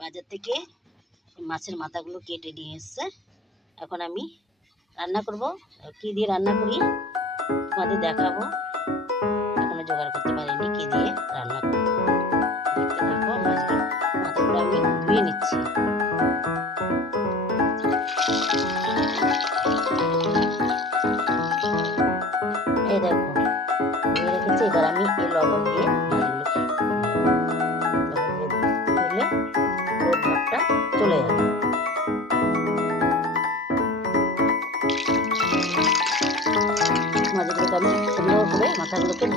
বাজার থেকে মাছের মাথাগুলো কেটে নিয়ে এসছে। এখন আমি রান্না করব। কি দিয়ে রান্না করি তোমাদের দেখাবো। এখনও জোগাড় করতে পারিনি কি দিয়ে রান্না করব। দেখতে মাছগুলো, মাথাগুলো আমি ধুয়ে নিচ্ছি। এই দেখো চলে। যাবে মাছগুলোকে আমি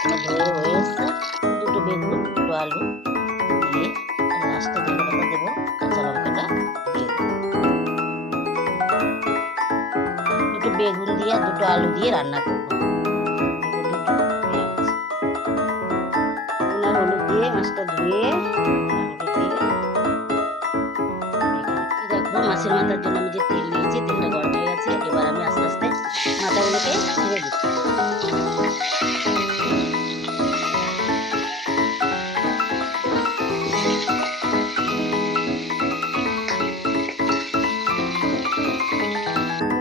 সুন্দর ধুয়ে দুটো বেগুন, দুটো আলু দিয়ে লাস্টে দেবো, কাঁচা লঙ্কাটা দুটো বেগুন দিয়ে দুটো আলু দিয়ে রান্না করব। হলুদ দিয়ে মাছটা ধুয়ে মাছের মাথার জন্য আমি যে তেল নিয়েছি, তেলটা গরম হয়ে গেছে, এবার আমি আস্তে আস্তে মাথাগুলোকে ছেড়ে দিচ্ছি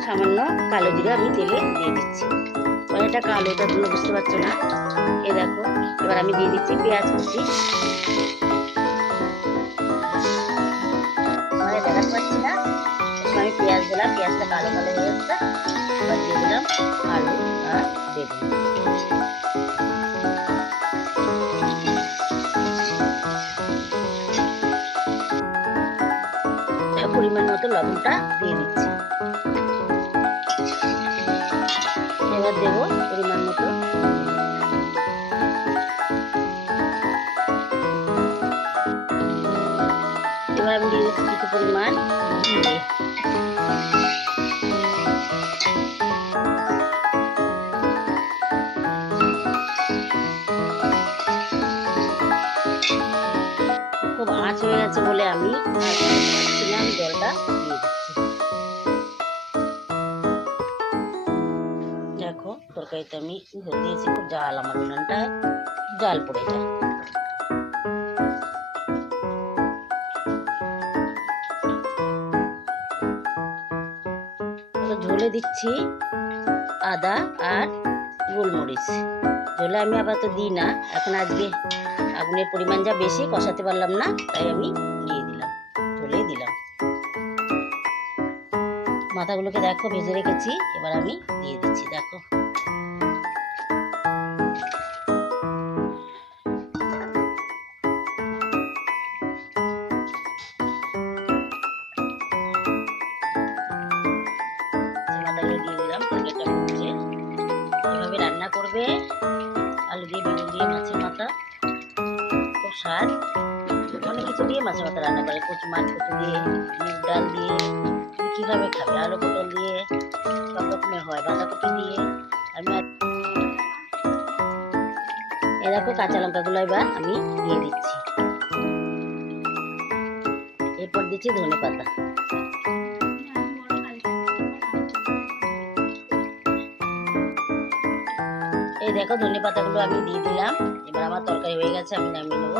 সামান্য কালো জিরা আমি তেলে দিয়ে দিচ্ছি। এটা কালো, এটা তোমরা বুঝতে পারছ না। এ দেখো, এবার আমি দিয়ে দিচ্ছি পেঁয়াজ কুচি। পেঁয়াজ দিলাম পেঁয়াজটা কালো কালো হয়ে যাচ্ছে এবার দিয়ে দিলাম আলু আর বেগুন। পরিমাণ মতো লবণটা দিয়ে দিচ্ছি। আঁচ হয়ে গেছে বলে আমি জলটা দেখো, তরকারিতে আমি দিয়েছি, খুব জাল আমার উনানটায় জাল পড়ে যায়। ঝোলে দিচ্ছি আদা আর গোলমরিচ। ঝোলে আমি আবার তো দিই না। এখন আজকে আগুনের পরিমাণ যা বেশি, কষাতে পারলাম না, তাই আমি দিয়ে দিলাম ঝোলে দিলাম। মাথাগুলোকে দেখো, ভেজে রেখেছি, এবার আমি দিয়ে দিচ্ছি, দেখো। করবে আলু দিয়ে দিয়ে মাছের মাথা স্বাদ অনেক কিছু দিয়ে মাছের মাথা রান্না করে। কচু, মাছ, কচু দিয়ে মুগ ডাল দিয়ে। তুমি কীভাবে খাবে? আলু পটল দিয়ে, সব রকমের হয়। বাঁধাকপি দিয়ে। আমি দেখো কাঁচা লঙ্কাগুলো এবার আমি দিয়ে দিচ্ছি। এরপর দিচ্ছি ধনে পাতা এই দেখো ধনে পাতাগুলো আমি দিয়ে দিলাম। এবার আমার তরকারি হয়ে গেছে, আমি নামিয়ে নেব।